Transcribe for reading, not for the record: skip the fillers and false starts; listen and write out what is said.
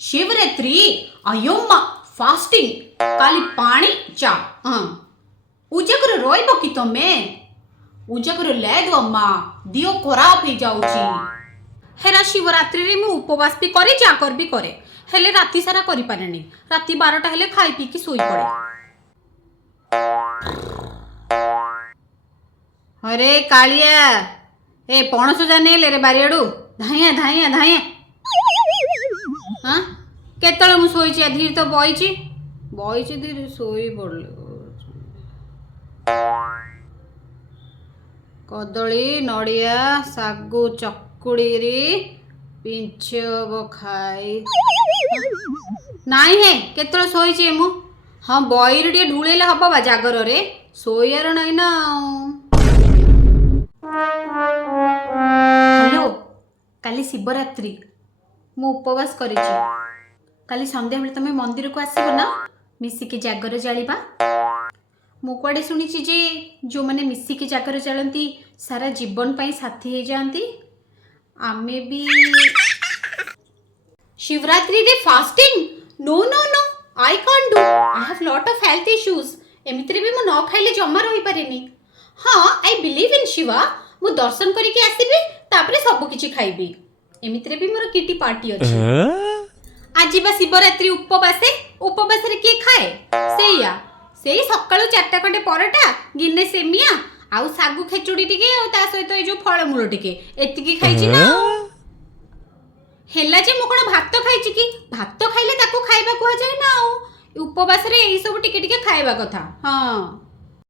Shivratri अय्यम्मा fasting काली पानी चा उजागर रोइब कि तमे उजागर लेदु अम्मा दियो खराब हो जाउची हेरा शिवरात्रि रे मु उपवास भी करे जागर भी करे हेले राती सारा करि पारेनी राती 12टा हेले खाई पी की सोई पड़े। अरे कालिया ए पणस जाने ले रे बारियाडू धाइया धाइया धाइया हाँ केतल मु सोईची धीरे तो बईची बईची धीरे सोई पड़ले कदली नड़िया सागु चकुड़ी पिंच खाई नाई है केतल सोईची मु हाँ बईरे टे ढूलेले हब बा जागर रे सोयार नाई ना। हेलो काली शिवरात्रि मु उपवास करिछि काली संध्या बेले तमे मंदिर को आसीबो ना मिसिकी जागर जालिबा मु कुआडे सुनिछि जे जो माने मिसिकी जागर जालंती सारा जीवन पाई साथी हे जानती आमे भी शिवरात्रि रे fasting no no no I can't do I have lot of health issues एमित्रे भी मु न खाइले जम्मा रही पारेनी। हाँ आई बिलीव इन शिवा मु दर्शन करिके आसीबी तापरे सब किछि खाइबी एमित्रे भी मोर किटी पार्टी अछि आज बा शिवरात्रि उपवास रे के खाए सेया सेई सकाळो 4टा खंडे परोटा गिन्ने सेमिया आउ सागु खेचुडी टिके आ ता सहित ए जो फळमूल टिके एतिकी खाइछि ना हेला जे मु कोन भात खाइछि कि भात खाइले ताको खाइबा कुआ जाय ना उपवास रे एई सब टिके टिके खाइबा कथा। हाँ